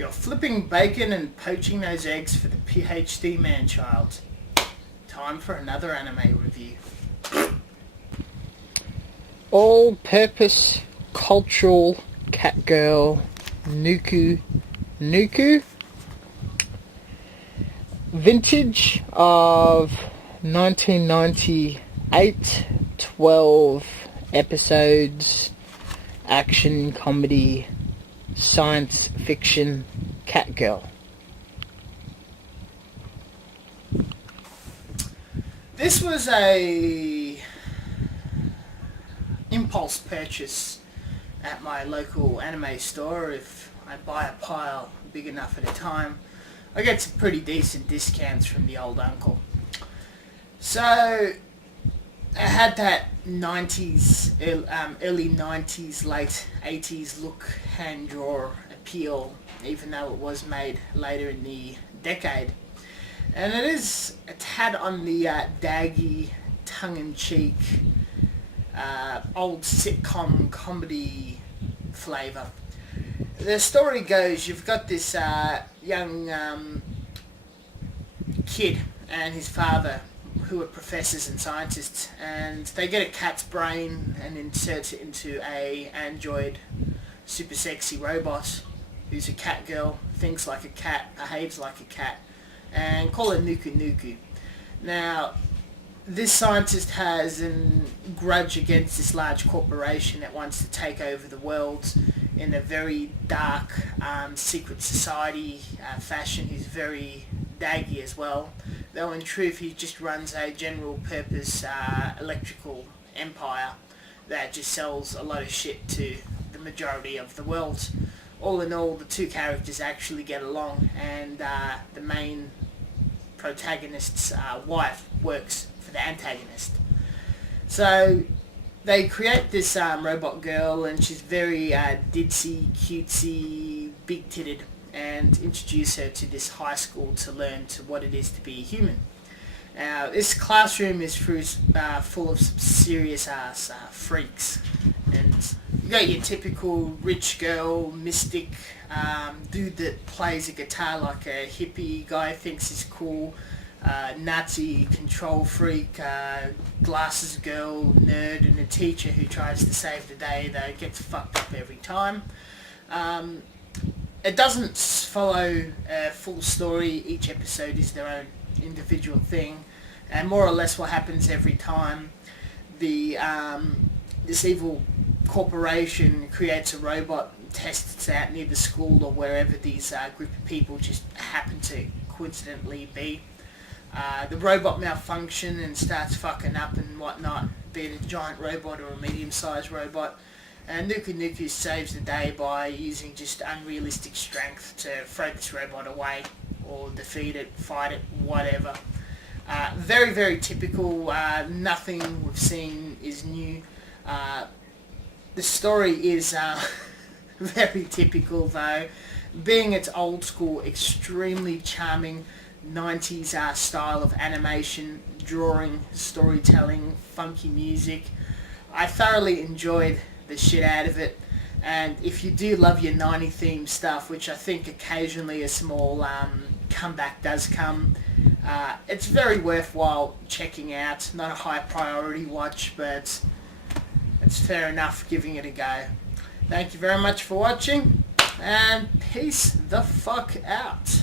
You're flipping bacon and poaching those eggs for the PhD man-child. Time for another anime review. All-purpose cultural cat girl Nuku Nuku. Vintage of 1998, 12 episodes, action, comedy, science fiction, cat girl. This was a impulse purchase at my local anime store. If I buy a pile big enough at a time, I get some pretty decent discounts from the old uncle. So I had that 90s, early 90s, late 80s look, hand draw appeal, even though it was made later in the decade. And it is a tad on the daggy, tongue-in-cheek, old sitcom comedy flavour. The story goes, you've got this young kid and his father who are professors and scientists, and they get a cat's brain and insert it into a android super sexy robot who's a cat girl, thinks like a cat, behaves like a cat, and call it Nuku Nuku. Now, this scientist has a grudge against this large corporation that wants to take over the world in a very dark secret society fashion. He's very daggy as well, though in truth he just runs a general purpose electrical empire that just sells a lot of shit to the majority of the world. All in all, the two characters actually get along, and the main protagonist's wife works for the antagonist. So they create this robot girl, and she's very ditzy, cutesy, big-titted, and introduce her to this high school to learn to what it is to be a human. Now, this classroom is full of some serious ass freaks, and you got your typical rich girl, mystic, dude that plays a guitar like a hippie guy thinks is cool, Nazi control freak, glasses girl, nerd, and a teacher who tries to save the day though gets fucked up every time. It doesn't follow a full story. Each episode is their own individual thing, and more or less what happens every time the this evil corporation creates a robot, tests it out near the school or wherever these group of people just happen to coincidentally be. The robot malfunctions and starts fucking up and whatnot, be it a giant robot or a medium-sized robot. And Nuku Nuku saves the day by using just unrealistic strength to throw this robot away or defeat it, fight it, whatever. Very, very typical. Nothing we've seen is new. The story is very typical though, being its old school, extremely charming 90s style of animation, drawing, storytelling, funky music. I thoroughly enjoyed the shit out of it, and if you do love your 90s themed stuff, which I think occasionally a small comeback does come, it's very worthwhile checking out. Not a high priority watch, but it's fair enough giving it a go. Thank you very much for watching, and peace the fuck out.